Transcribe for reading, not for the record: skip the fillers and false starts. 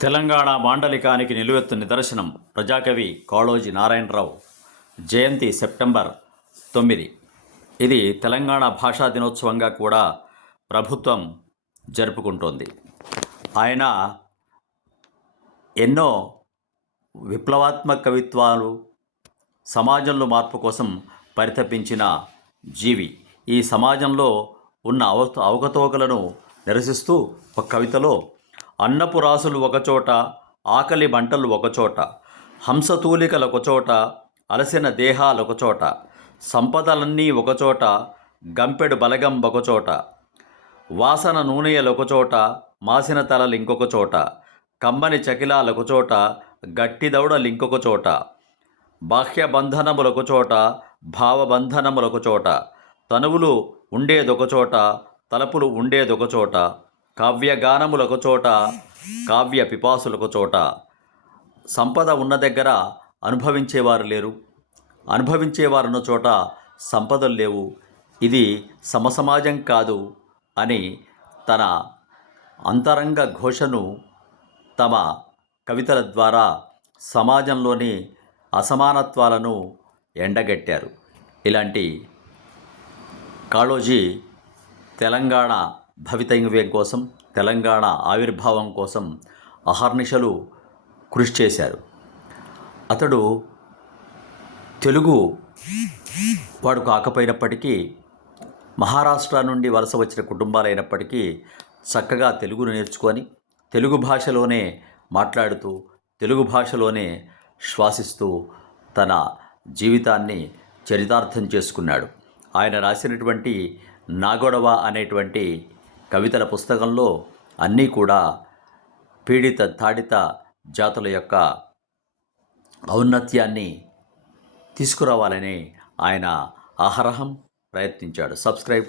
తెలంగాణ మాండలికానికి నిలువెత్తు నిదర్శనం ప్రజాకవి కాళోజీ నారాయణరావు జయంతి సెప్టెంబర్ 9. ఇది తెలంగాణ భాషా దినోత్సవంగా కూడా ప్రభుత్వం జరుపుకుంటోంది. ఆయన ఎన్నో విప్లవాత్మక కవిత్వాలు, సమాజంలో మార్పు కోసం పరితపించిన జీవి. ఈ సమాజంలో ఉన్న అవకతవకలను నిరసిస్తూ ఒక కవితలో అన్నపు రాసులు ఒకచోట, ఆకలి మంటలు ఒకచోట, హంసతూలికలు ఒకచోట, అలసిన దేహాలు ఒకచోట, సంపదలన్నీ ఒకచోట, గంపెడు బలగం ఒకచోట, వాసన నూనెయలు ఒకచోట, మాసిన తలలు ఇంకొక చోట, కమ్మని చకిలాలు ఒకచోట, గట్టిదౌడలు ఇంకొక చోట, బాహ్య బంధనములొక చోట, భావబంధనములొక చోట, తనువులు ఉండేదొకచోట, తలపులు ఉండేదొకచోట, కావ్యగానములొక చోట, కావ్య పిపాసులొక చోట. సంపద ఉన్న దగ్గర అనుభవించేవారు లేరు, అనుభవించేవారున్న చోట సంపదలు లేవు. ఇది సమసమాజం కాదు అని తన అంతరంగ ఘోషను తమ కవితల ద్వారా సమాజంలోని అసమానత్వాలను ఎండగట్టారు. ఇలాంటి కాళోజీ తెలంగాణ భవితవ్యం కోసం, తెలంగాణ ఆవిర్భావం కోసం అహర్నిశలు కృషి చేశారు. అతడు తెలుగు వాడు కాకపోయినప్పటికీ, మహారాష్ట్ర నుండి వలస వచ్చిన కుటుంబాలైనప్పటికీ చక్కగా తెలుగును నేర్చుకొని తెలుగు భాషలోనే మాట్లాడుతూ తెలుగు భాషలోనే శ్వాసిస్తూ తన జీవితాన్ని చరితార్థం చేసుకున్నాడు. ఆయన రాసినటువంటి నాగొడవ అనేటువంటి కవితల పుస్తకంలో అన్నీ కూడా పీడిత తాడిత జాతుల యొక్క ఔన్నత్యాన్ని తీసుకురావాలని ఆయన అహరహం ప్రయత్నించాడు. సబ్స్క్రైబ్.